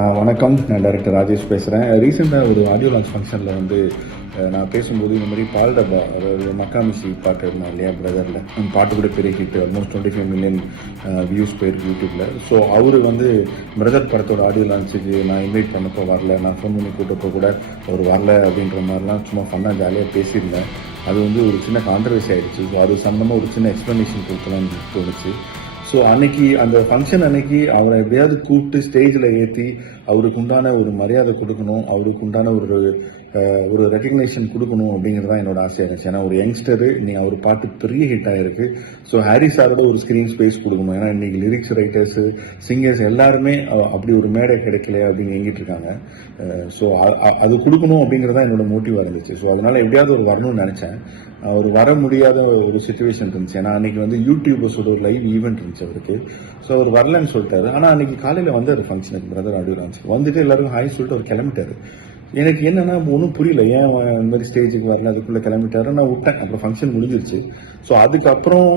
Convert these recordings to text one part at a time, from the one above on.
வணக்கம், நான் டைரக்டர் ராஜேஷ் பேசுகிறேன். ரீசெண்டாக ஒரு ஆடியோ லான்ச் ஃபங்க்ஷனில் வந்து நான் பேசும்போது இந்த மாதிரி பால் டப்பா, அதாவது மக்காமிஷி பாட்டு இருந்தான் இல்லையா பிரதரில், அந்த பாட்டு கூட பெரிய ஹிட், ஆல்மோஸ்ட் 25 மில்லியன் வியூஸ் போயிருக்கு யூடியூப்பில். ஸோ அவர் வந்து பிரதர் படத்தோட ஆடியோ லான்ச்சுக்கு நான் இன்வைட் பண்ணப்போ வரல, நான் ஃபோன் பண்ணி கூட்டப்போ கூட அவர் வரல அப்படின்ற மாதிரிலாம் சும்மா ஃபன்னாக ஜாலியாக பேசியிருந்தேன். அது வந்து ஒரு சின்ன கான்ட்ரவர்சி ஆகிடுச்சு. ஸோ அது சம்மந்தமாக ஒரு சின்ன எக்ஸ்ப்ளனேஷன் கொடுக்கலாம்னு தோணுச்சு. ஸோ அன்னைக்கு அந்த ஃபங்க்ஷன் அன்னைக்கு அவரை எப்படியாவது கூப்பிட்டு ஸ்டேஜில் ஏற்றி அவருக்கு உண்டான ஒரு மரியாதை கொடுக்கணும், அவருக்கு உண்டான ஒரு ரெகக்னேஷன் கொடுக்கணும் அப்படிங்கிறது தான் என்னோட ஆசையாக இருந்துச்சு. ஏன்னா ஒரு யங்ஸ்டரு, இன்னைக்கு அவர் பாட்டு பெரிய ஹிட் ஆகிருக்கு. ஸோ ஹாரி சாரோட ஒரு ஸ்க்ரீன் ஸ்பேஸ் கொடுக்கணும். ஏன்னா இன்னைக்கு லிரிக்ஸ் ரைட்டர்ஸு, சிங்கர்ஸ் எல்லாருமே அப்படி ஒரு மேடை கிடைக்கல அப்படின்னு எங்கிட்டு இருக்காங்க. ஸோ அது கொடுக்கணும் அப்படிங்கிறது தான் என்னோட மோட்டிவாக இருந்துச்சு. ஸோ அதனால எப்படியாவது ஒரு வரணும்னு நினச்சேன். அவர் வர முடியாத ஒரு சுச்சுவேஷன் இருந்துச்சு. ஏன்னா அன்னைக்கு வந்து யூடியூபர்ஸோட ஒரு லைவ் ஈவெண்ட் இருந்துச்சு அவருக்கு. ஸோ அவர் வரலன்னு சொல்லிட்டாரு. ஆனால் அன்னைக்கு காலையில் வந்தார் ஃபங்க்ஷனுக்கு, பிரதர் ஆடியோ லான்ச்சுக்கு வந்துட்டு எல்லாருக்கும் ஹாய் சொல்லிட்டு அவர் கிளம்பிட்டாரு. எனக்கு என்னன்னா ஒன்றும் புரியல, ஏன் இந்த மாதிரி ஸ்டேஜுக்கு வரல, அதுக்குள்ளே கிளம்பிட்டாரு. நான் விட்டேன். அப்புறம் ஃபங்க்ஷன் முடிஞ்சிருச்சு. ஸோ அதுக்கப்புறம்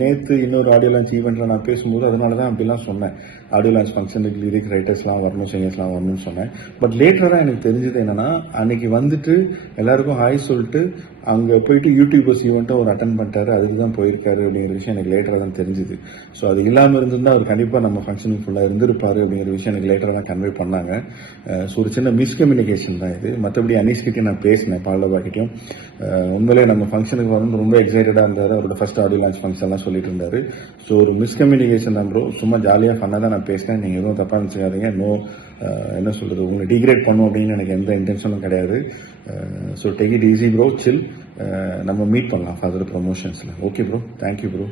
நேற்று இன்னொரு ஆடியோ லான்ச் ஈவெண்ட்டில் நான் பேசும்போது அதனால தான் அப்படிலாம் சொன்னேன். ஆடியோ லான்ச் ஃபங்க்ஷனுக்கு லிரிக் ரைட்டர்ஸ்லாம் வரணும், சிங்கர்ஸ்லாம் வரணும்னு சொன்னேன். பட் லேட்டராக தான் எனக்கு தெரிஞ்சது என்னன்னா, அன்னைக்கு வந்துட்டு எல்லாருக்கும் ஹாய் சொல்லிட்டு அங்கே போயிட்டு யூடியூபர்ஸ் ஈவெண்ட்டை அவர் அட்டன் பண்ணிட்டாரு, அதுக்கு தான் போயிருக்காரு அப்படிங்கிற விஷயம் எனக்கு லேட்டராக தான் தெரிஞ்சுது. ஸோ அது இல்லாமல் இருந்திருந்தால் அவர் கண்டிப்பாக நம்ம ஃபங்க்ஷனுக்கு ஃபுல்லாக இருந்திருப்பாரு அப்படிங்கிற விஷயம் எனக்கு லேட்டராக தான் கன்வே பண்ணாங்க. ஸோ ஒரு சின்ன மிஸ்கம்யூனிகேஷன் தான் இது. மற்றபடி அனீஷ்கிட்டையும் நான் பேசினேன், பால்டபாக்கிட்டையும். உண்மையிலே நம்ம ஃபங்க்ஷனுக்கு வரணும் ரொம்ப எக்ஸைட்டடாக இருந்தார். அவரோட ஃபர்ஸ்ட் ஆடியோ லான்ச் ஃபங்க்ஷன்லாம் சொல்லிட்டு இருந்தார். ஸோ ஒரு மிஸ்கம்யூனிகேஷன் தான் ப்ரோ. சும்மா ஜாலியாக ஃபன்னாக தான் நான் பேசினேன். நீங்கள் எதுவும் தப்பாக நினச்சிக்காதீங்க. என்ன சொல்கிறது, உங்களை டிகிரேட் பண்ணும் அப்படின்னு எனக்கு எந்த இன்டென்ஷனும் கிடையாது. So take it easy bro, chill. நம்ம மீட் பண்ணலாம் ஃபர்தர் ப்ரொமோஷன்ஸில். Okay bro, thank you bro.